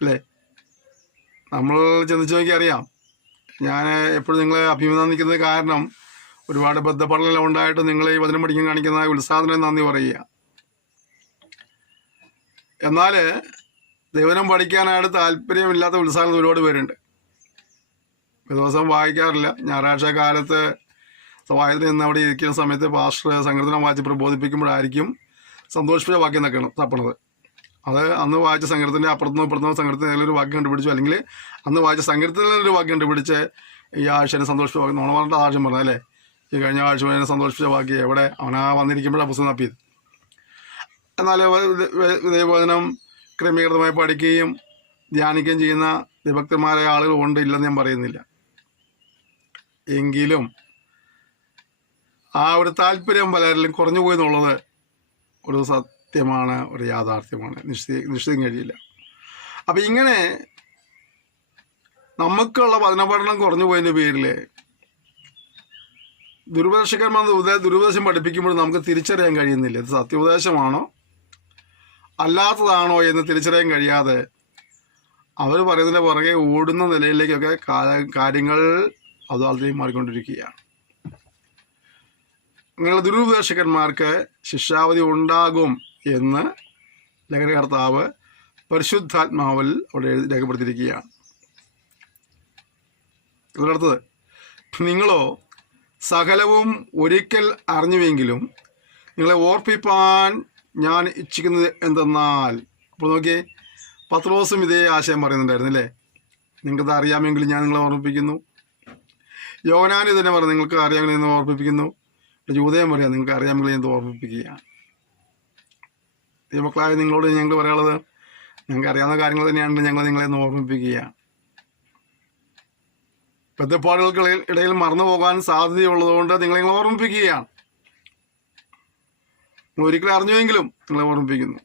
അല്ലേ? നമ്മൾ ചിന്തിച്ച് നോക്കി അറിയാം. ഞാൻ എപ്പോഴും നിങ്ങളെ അഭിനന്ദിക്കുന്നത് കാരണം ഒരുപാട് ബദ്ധപ്പെടലെല്ലാം ഉണ്ടായിട്ട് നിങ്ങൾ ഈ വചനം പഠിക്കാൻ കാണിക്കുന്ന ഉത്സാഹത്തിന് നന്ദി പറയുക. എന്നാൽ ദൈവനം പഠിക്കാനായിട്ട് താല്പര്യമില്ലാത്ത ഉത്സാഹം ഒരുപാട് പേരുണ്ട്. ദിവസം വായിക്കാറില്ല. ഞായറാഴ്ച കാലത്ത് വായന നിന്ന് അവിടെ ഇരിക്കുന്ന സമയത്ത് പാസ്റ്റർ സങ്കീർത്തനം വായിച്ച് പ്രബോധിപ്പിക്കുമ്പോഴായിരിക്കും സന്തോഷിപ്പിച്ച വാക്യം തപ്പണത്. അത് അന്ന് വായിച്ച സങ്കീർത്തൻ്റെ അപ്പുറത്തുനിന്നും ഇപ്പുറത്തുനിന്നും സങ്കീർത്തത്തിൽ ഏതൊരു വാക്യം കണ്ടുപിടിച്ചു, അല്ലെങ്കിൽ അന്ന് വായിച്ച സങ്കീർത്തനിലൊരു വാക്യം കണ്ടുപിടിച്ച് ഈ ആഴ്ചനെ സന്തോഷിപ്പിച്ച വാക്യം നോണ പറഞ്ഞിട്ട് ആവശ്യം പറഞ്ഞു, അല്ലേ? ഈ കഴിഞ്ഞ ആഴ്ച എന്നെ സന്തോഷിപ്പിച്ച വാക്യം എവിടെ? അവനാ വന്നിരിക്കുമ്പോഴാണ് പുസ്തകം തപ്പിയത്. എന്നാൽ ദൈവവചനം ക്രമീകൃതമായി പഠിക്കുകയും ധ്യാനിക്കുകയും ചെയ്യുന്ന വിഭക്തന്മാരായ ആളുകൾ ഉണ്ട്, ഇല്ലെന്ന് ഞാൻ പറയുന്നില്ല. എങ്കിലും ആ ഒരു താല്പര്യം പലരിലും കുറഞ്ഞു പോയി എന്നുള്ളത് ഒരു സത്യമാണ്, ഒരു യാഥാർത്ഥ്യമാണ്, നിശ്ചയിക്കാൻ കഴിയില്ല. അപ്പം ഇങ്ങനെ നമുക്കുള്ള വചനപഠനം കുറഞ്ഞു പോയതിൻ്റെ പേരിൽ ദുരുപദേശകന്മാർ ദുരുപദേശം പഠിപ്പിക്കുമ്പോൾ നമുക്ക് തിരിച്ചറിയാൻ കഴിയുന്നില്ല. ഇത് സത്യോപദേശമാണോ അല്ലാത്തതാണോ എന്ന് തിരിച്ചറിയാൻ കഴിയാതെ അവർ പറയുന്നതിൻ്റെ പുറകെ ഓടുന്ന നിലയിലേക്കൊക്കെ കാര്യങ്ങൾ അതുപോലെ മാറിക്കൊണ്ടിരിക്കുകയാണ്. അങ്ങനെയുള്ള ദുരുപദേശകന്മാർക്ക് ശിക്ഷാവധി ഉണ്ടാകും എന്ന് ലേഖനകർത്താവ് പരിശുദ്ധാത്മാവിൽ അവിടെ രേഖപ്പെടുത്തിയിരിക്കുകയാണ്. ഇതിനടുത്തത്, നിങ്ങളോ സകലവും ഒരിക്കൽ അറിഞ്ഞുവെങ്കിലും നിങ്ങളെ ഓർപ്പിപ്പാൻ ഞാൻ ഇച്ഛിക്കുന്നത് എന്തെന്നാൽ. അപ്പോൾ നോക്കിയേ, പത്രോസും ഇതേ ആശയം പറയുന്നുണ്ടായിരുന്നു, അല്ലേ? നിങ്ങൾക്കത് അറിയാമെങ്കിലും ഞാൻ നിങ്ങളെ ഓർമ്മിപ്പിക്കുന്നു. യോഹന്നാൻ തന്നെ പറഞ്ഞു, നിങ്ങൾക്ക് അറിയാമെങ്കിൽ എന്ന് ഓർമ്മിപ്പിക്കുന്നു. ജൂദയും പറയാം, നിങ്ങൾക്ക് അറിയാമെങ്കിൽ എന്ന് ഓർമ്മിപ്പിക്കുകയാണ്. ദൈവമക്കളായ നിങ്ങളോട് ഞങ്ങൾ പറയാനുള്ളത്, ഞങ്ങൾക്ക് അറിയാവുന്ന കാര്യങ്ങൾ തന്നെയാണ് ഞങ്ങൾ നിങ്ങളെ ഒന്ന് ഓർമ്മിപ്പിക്കുകയാണ്. ബദ്ധപ്പാടുകൾക്ക് ഇടയിൽ മറന്നു പോകാൻ സാധ്യതയുള്ളതുകൊണ്ട് നിങ്ങളെ ഓർമ്മിപ്പിക്കുകയാണ്. നിങ്ങൾ ഒരിക്കലും അറിഞ്ഞുവെങ്കിലും നിങ്ങളെ ഓർമ്മിപ്പിക്കുന്നു.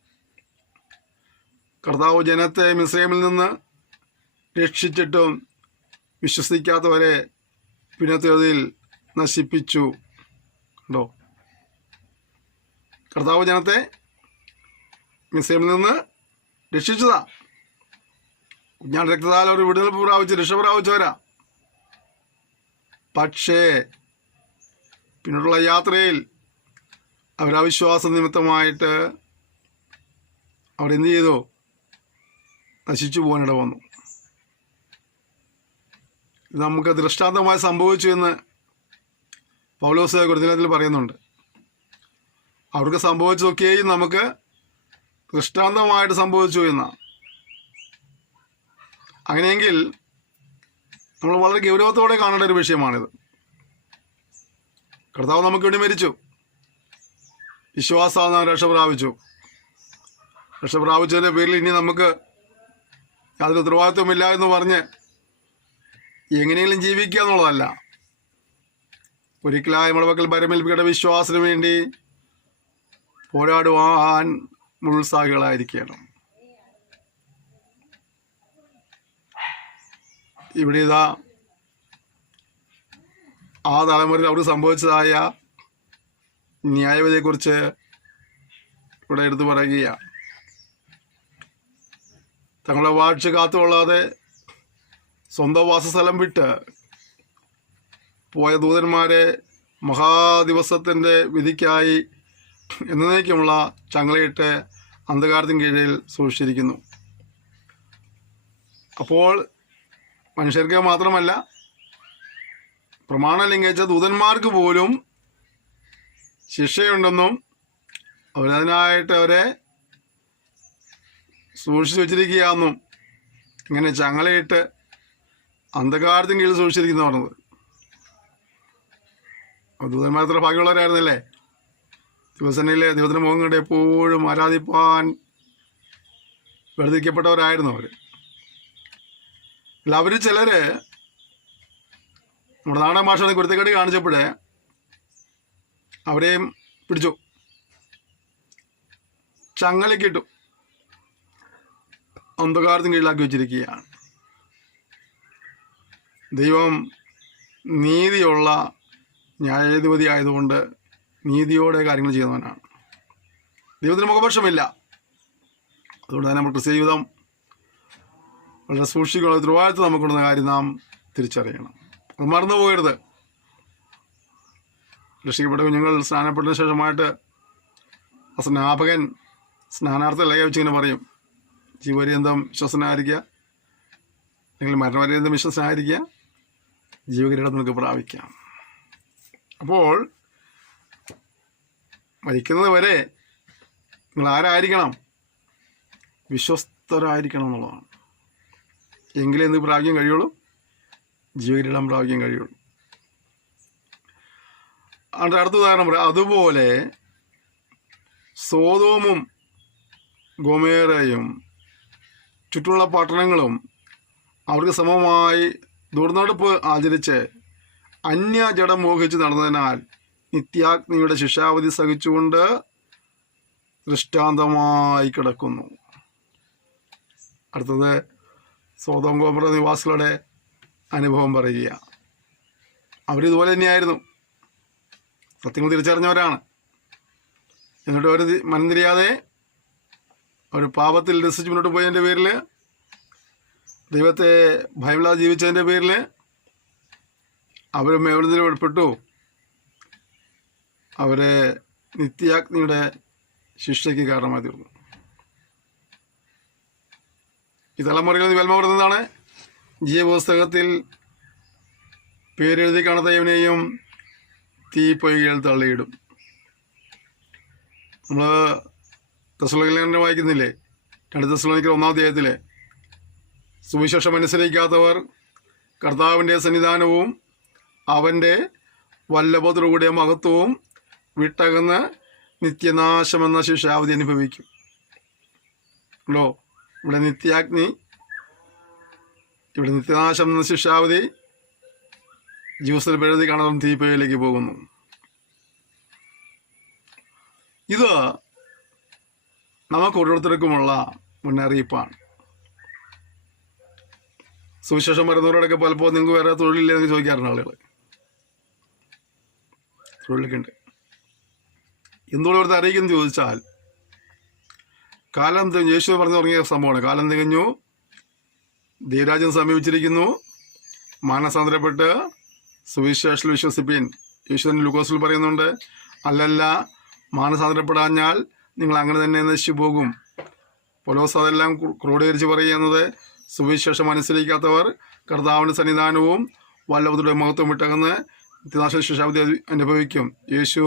കർത്താവ് ജനത്തെ മിസ്രൈമിൽ നിന്ന് രക്ഷിച്ചിട്ടും വിശ്വസിക്കാത്തവരെ പിന്നത്തേതിൽ നശിപ്പിച്ചു. കണ്ടോ? കർത്താവ് ജനത്തെ മിസ്രൈമിൽ നിന്ന് രക്ഷിച്ചതാ. കുഞ്ഞാൻ രക്തത്താൽ അവർ വിടുതൽ പ്രാപിച്ച് രക്ഷ പ്രാപിച്ചവരാ. പക്ഷേ പിന്നീടുള്ള യാത്രയിൽ അവരവിശ്വാസ നിമിത്തമായിട്ട് അവരെന്ത് ചെയ്തു? നശിച്ചു പോകാനിട വന്നു. ഇത് നമുക്ക് ദൃഷ്ടാന്തമായി സംഭവിച്ചു എന്ന് പൗലോസ് കൊരിന്ത്യത്തിൽ പറയുന്നുണ്ട്. അവർക്ക് സംഭവിച്ചതൊക്കെയും നമുക്ക് ദൃഷ്ടാന്തമായിട്ട് സംഭവിച്ചു എന്നാണ്. അങ്ങനെയെങ്കിൽ നമ്മൾ വളരെ ഗൗരവത്തോടെ കാണേണ്ട ഒരു വിഷയമാണിത്. കർത്താവ് നമുക്ക് വേണ്ടി മരിച്ചു, വിശ്വാസം നാം രക്ഷ പ്രാപിച്ചു. രക്ഷ പ്രാപിച്ചതിൻ്റെ പേരിൽ ഇനി നമുക്ക് യാതൊരു ഉത്തരവാദിത്വമില്ല എന്ന് പറഞ്ഞ് എങ്ങനെയെങ്കിലും ജീവിക്കുക എന്നുള്ളതല്ല. ഒരിക്കലായി നമ്മുടെ പക്കൽ പരമേൽപ്പിക്കേണ്ട വിശ്വാസത്തിന് വേണ്ടി പോരാടുവാൻ മുഴുസാഹികളായിരിക്കണം. ഇവിടെ ഇതാ ആ തലമുറയിൽ അവർക്ക് സംഭവിച്ചതായ ന്യായവിധിയെക്കുറിച്ച് ഇവിടെ എടുത്തു പറയുകയാണ്. തങ്ങളുടെ വാഴ്ച കാത്തുകൊള്ളാതെ സ്വന്തം വാസസ്ഥലം വിട്ട് പോയ ദൂതന്മാരെ മഹാദിവസത്തിൻ്റെ വിധിക്കായി എന്നേക്കുമുള്ള ചങ്ങലയിട്ട് അന്ധകാരത്തിന് കീഴിൽ സൂക്ഷിച്ചിരിക്കുന്നു. അപ്പോൾ മനുഷ്യർക്ക് മാത്രമല്ല, പ്രമാണം ലംഘിച്ച ദൂതന്മാർക്ക് പോലും ശിക്ഷയുണ്ടെന്നും അവരതിനായിട്ട് അവരെ സൂക്ഷിച്ചു വച്ചിരിക്കുകയെന്നും ഇങ്ങനെ ചങ്ങലയിട്ട് അന്ധകാരത്തിന് കീഴിൽ സൂക്ഷിച്ചിരിക്കുന്നു പറഞ്ഞത്. ദൂതന്മാർ എത്ര ഭാഗ്യമുള്ളവരായിരുന്നല്ലേ? ദിവസനയിലെ ദൈവത്തിൻ്റെ മുഖം കണ്ട് എപ്പോഴും ആരാധിപ്പാൻ വേർതിരിക്കപ്പെട്ടവരായിരുന്നു അവർ. അല്ല, അവർ ചിലർ നമ്മുടെ നാടൻ ഭാഷ കുരുത്തക്കേട് കാണിച്ചപ്പോഴേ അവരെയും പിടിച്ചു, ചങ്ങലക്കിട്ടു, അന്ധകാരത്തിന് കീഴിലാക്കി വെച്ചിരിക്കുകയാണ്. ദൈവം നീതിയുള്ള ന്യായാധിപതി ആയതുകൊണ്ട് നീതിയോടെ കാര്യങ്ങൾ ചെയ്യുന്നവനാണ്. ദൈവത്തിന് മുഖപക്ഷമില്ല. അതുകൊണ്ട് തന്നെ നമ്മുടെ ക്രിസ്ത്യ ജീവിതം വളരെ സൂക്ഷിക്കുന്ന ഉത്തരവാദിത്വം നമുക്കുണ്ടെന്ന കാര്യം നാം തിരിച്ചറിയണം. അത് മറന്നു പോകരുത്. രക്ഷിക്കപ്പെട്ട കുഞ്ഞുങ്ങൾ സ്നാനപ്പെട്ടതിന് ശേഷമായിട്ട് സ്നാപകൻ സ്നാനാർത്ഥം ലേഖിച്ചിങ്ങനെ പറയും, ജീവപര്യന്തം വിശ്വസനായിരിക്കുക, അല്ലെങ്കിൽ മരണപര്യന്തം വിശ്വസനായിരിക്കുക, ജീവകിരീടം നിങ്ങൾക്ക് പ്രാപിക്കാം. അപ്പോൾ മരിക്കുന്നത് വരെ നിങ്ങൾ ആരായിരിക്കണം? വിശ്വസ്തരായിരിക്കണം എന്നുള്ളതാണ്. എങ്കിലേ എന്ത് പ്രാപിക്കാൻ കഴിയുള്ളൂ? ജീവകിരീടം പ്രാപിക്കാൻ കഴിയുള്ളൂ. അടുത്ത ഉദാഹരണം പറയാം. അതുപോലെ സോദോമും ഗൊമേറയും ചുറ്റുമുള്ള പട്ടണങ്ങളും അവർക്ക് സമമായി ദുർനടപ്പ് ആചരിച്ച് അന്യജടം മോഹിച്ച് നടന്നതിനാൽ നിത്യാഗ്നിയുടെ ശിക്ഷാവധി സഹിച്ചുകൊണ്ട് ദൃഷ്ടാന്തമായി കിടക്കുന്നു. അടുത്തത് സോദോം ഗോമോറ നിവാസികളുടെ അനുഭവം പറയുക. അവരിതുപോലെ തന്നെയായിരുന്നു. സത്യങ്ങൾ തിരിച്ചറിഞ്ഞവരാണ്. എന്നിട്ട് അവർ മനം തിരിയാതെ അവർ പാപത്തിൽ രസിച്ച് മുന്നോട്ട് പോയതിൻ്റെ പേരിൽ, ദൈവത്തെ ഭയമില്ലാതെ ജീവിച്ചതിൻ്റെ പേരിൽ അവർ മേവനത്തിൽ ഉൾപ്പെട്ടു. അവരെ നിത്യാഗ്നിയുടെ ശിക്ഷയ്ക്ക് കാരണമായി തീർന്നു. ഈ തലമുറകളിൽ വെൽമ പറയുന്നതാണ്, ജീവപുസ്തകത്തിൽ പേരെഴുതി കാണാത്തവനെയും തീപ്പൊയ്കയിൽ തള്ളിയിടും. നമ്മൾ തെസ്സലോനിക്കർ വായിക്കുന്നില്ലേ? 2 തെസ്സലോനിക്കർ 1-ാം അധ്യായത്തിലെ സുവിശേഷം അനുസരിക്കാത്തവർ കർത്താവിൻ്റെ സന്നിധാനവും അവൻ്റെ വല്ലഭത്തോടുകൂടിയ മഹത്വവും വിട്ടകന്ന് നിത്യനാശമെന്ന ശിക്ഷാവധി അനുഭവിക്കും. ഉണ്ടോ? ഇവിടെ നിത്യാഗ്നി, ഇവിടെ നിത്യനാശം എന്ന ശിക്ഷാവധി, ജീവിതത്തിൽ എഴുതി കാണാൻ തീപ്പൊയ്കയിലേക്ക് പോകുന്നു. ഇത് നമുക്ക് ഓരോരുത്തർക്കുമുള്ള മുന്നറിയിപ്പാണ്. സുവിശേഷം വരുന്നവരോടൊക്കെ പലപ്പോൾ നിങ്ങൾക്ക് വേറെ തൊഴിലില്ലേ എന്ന് ചോദിക്കാറുണ്ട് ആളുകൾ. തൊഴിലൊക്കെ ഉണ്ട്. എന്തുകൊണ്ട് ഇവിടുത്തെ അറിയിക്കുന്നു ചോദിച്ചാൽ, കാലം യേശു പറഞ്ഞു തുടങ്ങിയ സംഭവമാണ്. കാലം തികഞ്ഞു, ദൈവരാജ്യം സമീപിച്ചിരിക്കുന്നു, മാനസാന്തരപ്പെട്ട് സുവിശേഷത്തിൽ വിശ്വസിപ്പീൻ. യേശുവിൻ ലൂക്കോസിൽ പറയുന്നുണ്ട്, അല്ലല്ല, മാനസാന്തരപ്പെടാഞ്ഞാൽ നിങ്ങൾ അങ്ങനെ തന്നെ നശിച്ചു പോകും. പൗലോസ് അതെല്ലാം ക്രോഡീകരിച്ച് പറയുന്നത്, സുവിശേഷം അനുസരിക്കാത്തവർ കർത്താവിൻ്റെ സന്നിധാനവും വല്ലഭരുടെ മഹത്വം വിട്ടകന്ന് നിത്യനാശ ശിക്ഷാവധി അനുഭവിക്കും. യേശു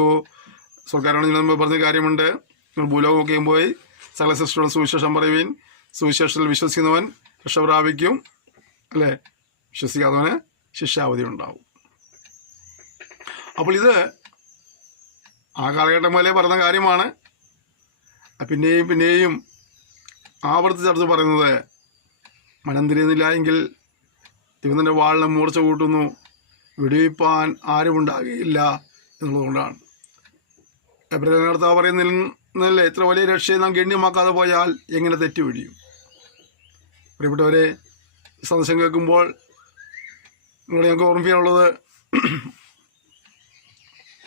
സ്വർഗ്ഗാരോഹണം പറഞ്ഞ കാര്യമുണ്ട്, നിങ്ങൾ ഭൂലോകമൊക്കെ പോയി സകല സൃഷ്ടിയോടും സുവിശേഷം പറയുവീൻ, സുവിശേഷത്തിൽ വിശ്വസിക്കുന്നവൻ രക്ഷ പ്രാപിക്കും, അല്ലേ? വിശ്വസിക്കാത്തവന് ശിക്ഷാവധി ഉണ്ടാവും. അപ്പോൾ ഇത് ആ കാലഘട്ടം പോലെ പറഞ്ഞ കാര്യമാണ്. പിന്നെയും പിന്നെയും ആവർത്തിച്ചടുത്ത് പറയുന്നത്, മനം തിരിയുന്നില്ല എങ്കിൽ ദൈവത്തിൻ്റെ വാളിനെ മൂർച്ച കൂട്ടുന്നു, വെടിവെപ്പാൻ ആരുമുണ്ടാകുകയില്ല എന്നുള്ളതുകൊണ്ടാണ്. എബ്രായർ കർത്താവ് പറയുന്നില്ലേ, ഇത്ര വലിയ രക്ഷയെ നാം ഗണ്യമാക്കാതെ പോയാൽ എങ്ങനെ തെറ്റ് പിടിയും? പ്രിയപ്പെട്ടവരെ, സന്ദേശം കേൾക്കുമ്പോൾ നിങ്ങളെ ഞങ്ങൾക്ക് ഓർമ്മിക്കാനുള്ളത്,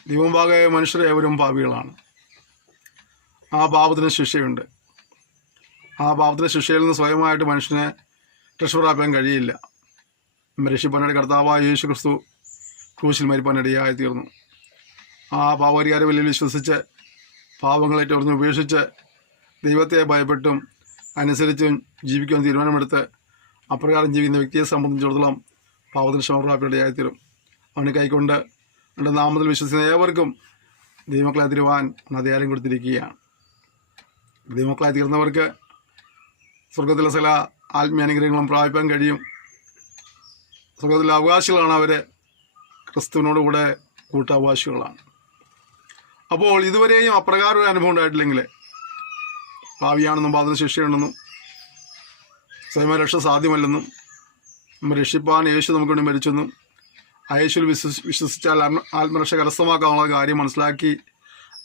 ദൈവമുമ്പാകെ മനുഷ്യരേവരും പാപികളാണ്. ആ പാപത്തിന് ശിക്ഷയുണ്ട്. ആ പാപത്തിൻ്റെ ശിക്ഷയിൽ നിന്ന് സ്വയമായിട്ട് മനുഷ്യനെ രക്ഷപ്രാപിക്കാൻ കഴിയില്ല. രക്ഷിപ്പാനായിട്ട് കർത്താവായ യേശു ക്രിസ്തു ക്രൂശിൽ മരിപ്പാനിടയായി തീർന്നു. ആ പാപപരിഹാര വിലയിൽ വിശ്വസിച്ച് പാപങ്ങളേറ്റൊറിഞ്ഞ് ഉപേക്ഷിച്ച് ദൈവത്തെ ഭയപ്പെട്ടും അനുസരിച്ചും ജീവിക്കാൻ തീരുമാനമെടുത്ത് അപ്രകാരം ജീവിക്കുന്ന വ്യക്തിയെ സംബന്ധിച്ചിടത്തോളം പാപത്തിന് ക്ഷമപ്രാപ്തിയിടയായിത്തീരും. അവന് കൈക്കൊണ്ട് എൻ്റെ നാമത്തിൽ വിശ്വസിക്കുന്ന ഏവർക്കും ദൈവമക്കളായി തീരുവാൻ അധികാരം കൊടുത്തിരിക്കുകയാണ്. ദൈവമക്കളായി തീർന്നവർക്ക് സ്വർഗത്തിലെ ചില ആത്മീയാനുഗ്രഹങ്ങളും പ്രാപിക്കാൻ കഴിയും. സ്വർഗത്തിലെ അവകാശികളാണ് അവർ, ക്രിസ്തുവിനോടുകൂടെ കൂട്ടാവകാശികളാണ്. അപ്പോൾ ഇതുവരെയും അപ്രകാരം ഒരു അനുഭവം ഉണ്ടായിട്ടില്ലെങ്കിൽ, ഭാവിയാണെന്നും പാപത്തിന് ശിക്ഷയുണ്ടെന്നും സ്വയമ രക്ഷ സാധ്യമല്ലെന്നും നമ്മൾ രക്ഷിപ്പാൻ യേശു നമുക്ക് വേണ്ടി മരിച്ചെന്നും ആ യേശുവിൽ വിശ്വസിച്ചാൽ ആത്മരക്ഷ കരസ്ഥമാക്കാനുള്ള കാര്യം മനസ്സിലാക്കി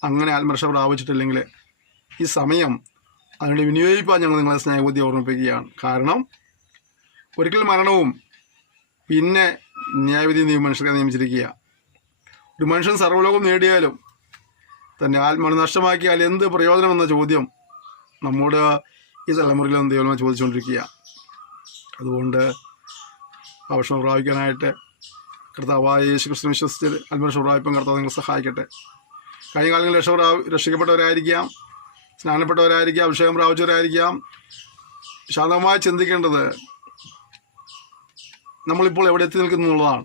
അങ്ങനെ ആത്മരക്ഷ പ്രാപിച്ചിട്ടില്ലെങ്കിൽ ഈ സമയം അതിനുവേണ്ടി വിനിയോഗിക്കാൻ ഞങ്ങൾ നിങ്ങളെ സ്നേഹബുദ്ധി ഓർമ്മിപ്പിക്കുകയാണ്. കാരണം ഒരിക്കൽ മരണവും പിന്നെ ന്യായവിധി മനുഷ്യരെ നിയമിച്ചിരിക്കുക. ഒരു മനുഷ്യൻ സർവ്വലോകം നേടിയാലും തൻ്റെ ആത്മാവിനെ നഷ്ടമാക്കിയാൽ എന്ത് പ്രയോജനമെന്ന ചോദ്യം നമ്മോട് ഈ തലമുറയിലും ദൈവം ചോദിച്ചുകൊണ്ടിരിക്കുക. അതുകൊണ്ട് ഭക്ഷണം പ്രാപിക്കാനായിട്ട് കർത്താവായ യേശു ക്രിസ്തു വിശ്വസിച്ച് ആത്മരക്ഷ പ്രാപിപ്പം കർത്താവ് നിങ്ങൾ സഹായിക്കട്ടെ. കഴിഞ്ഞ കാലങ്ങളിൽ രക്ഷിക്കപ്പെട്ടവരായിരിക്കാം, സ്നാനപ്പെട്ടവരായിരിക്കാം, അഭിഷേകം പ്രാപിച്ചവരായിരിക്കാം. ശാന്തമായി ചിന്തിക്കേണ്ടത് നമ്മളിപ്പോൾ എവിടെ എത്തി നിൽക്കുന്നു എന്നുള്ളതാണ്.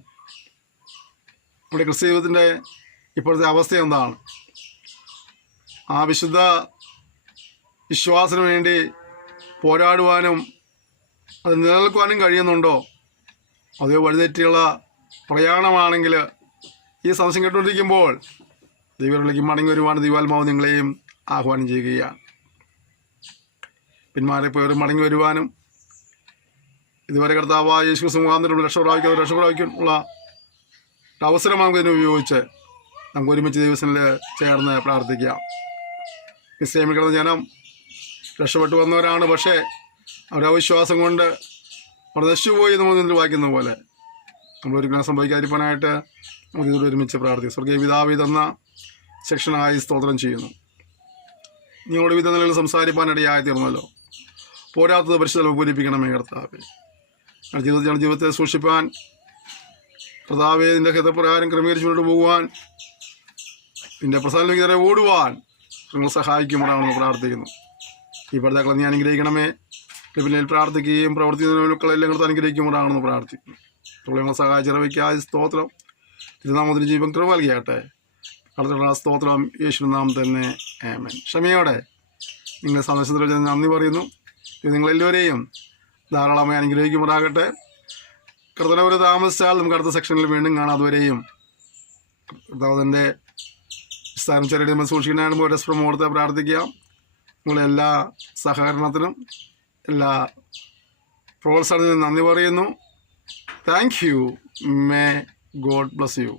നമ്മുടെ ക്രിസ്ത്യ ജീവിതത്തിൻ്റെ ഇപ്പോഴത്തെ അവസ്ഥ എന്താണ്? ആ വിശുദ്ധ വിശ്വാസത്തിന് വേണ്ടി പോരാടുവാനും അത് നിലനിൽക്കുവാനും കഴിയുന്നുണ്ടോ? അതോ വഴിതെറ്റിയുള്ള പ്രയാണമാണെങ്കിൽ ഈ സംശയം കേട്ടുകൊണ്ടിരിക്കുമ്പോൾ ദൈവത്തിലേക്ക് മടങ്ങി വരുവാൻ ദൈവാത്മാവ് നിങ്ങളെയും ആഹ്വാനം ചെയ്യുകയാണ്. പിന്മാറിപ്പോയവർ മടങ്ങി വരുവാനും ഇതുവരെ കർത്താവായ യേശു ക്രിസ്തു മുഖാന്തരം രക്ഷപ്രാപിക്കാനുള്ള അവസരം നമുക്ക് ഇതിനെ ഉപയോഗിച്ച് നമുക്ക് ഒരുമിച്ച് ദൈവത്തിൽ ചേർന്ന് പ്രാർത്ഥിക്കാം. ഇസ്ലാമിൽ കിടന്ന ജനം രക്ഷപ്പെട്ടു വന്നവരാണ്. പക്ഷേ അവരവിശ്വാസം കൊണ്ട് അവർ നശിച്ചുപോയി നമ്മൾ ഇതിൽ വായിക്കുന്ന പോലെ നമ്മളൊരിക്കലും സംഭവിക്കാതിരിക്കാനായിട്ട് നമുക്ക് ഇതിൽ ഒരുമിച്ച് പ്രാർത്ഥിക്കും. സ്വർഗീയ പിതാവേ തന്ന സെക്ഷനായി സ്തോത്രം ചെയ്യുന്നു. നിങ്ങളുടെ വിധ നിലയിൽ സംസാരിപ്പാനിടയായി തീർന്നല്ലോ. പോരാത്തത് പരിശുദ്ധ പൂരിപ്പിക്കണമേ കർത്താവേ. ജീവിതത്തെ സൂക്ഷിപ്പാൻ കർത്താവേ നിൻ്റെ ഹിതപ്രകാരം ക്രമീകരിച്ചു കൊണ്ടു പോകുവാൻ നിൻ്റെ പ്രസാദത്തിനെതിരെ ഓടുവാൻ നിങ്ങൾ സഹായിക്കുമ്പോഴാണെന്ന് പ്രാർത്ഥിക്കുന്നു. ഈ പഠിതാക്കളെ നീ അനുഗ്രഹിക്കണമേ. പിന്നിൽ പ്രാർത്ഥിക്കുകയും പ്രവർത്തിക്കുന്ന മക്കളെല്ലാം നിങ്ങൾ അനുഗ്രഹിക്കുമ്പോഴാണെന്ന് പ്രാർത്ഥിക്കുന്നു. ഞങ്ങളെ സഹായിച്ചിറവയ്ക്കായ സ്തോത്രം. ഇത് നാമത്തിന് ജീവൻ കൃപ നൽകിയാട്ടെ. അടുത്ത സ്തോത്രം യേശു നാം തന്നെ ആമേൻ. ക്ഷമയോടെ നിങ്ങളുടെ സന്ദേശത്തിൽ ഞാൻ നന്ദി പറയുന്നു. ഇത് നിങ്ങളെല്ലാവരെയും ധാരാളമായി അനുഗ്രഹിക്കുമ്പോഴാകട്ടെ. കർത്തനവർ താമസിച്ചാൽ നമുക്ക് അടുത്ത സെക്ഷനിൽ വീണ്ടും കാണാം. അതുവരെയും കർത്താവിൻ്റെ സ്ഥാനം ചെറിയ നമ്മൾ സൂക്ഷിക്കാനാണ് പരസ്പരം ഓർത്ത് പ്രാർത്ഥിക്കാം. നിങ്ങളുടെ എല്ലാ സഹകരണത്തിനും എല്ലാ പ്രോത്സാഹനത്തിനും നന്ദി പറയുന്നു. Thank you. May God bless you.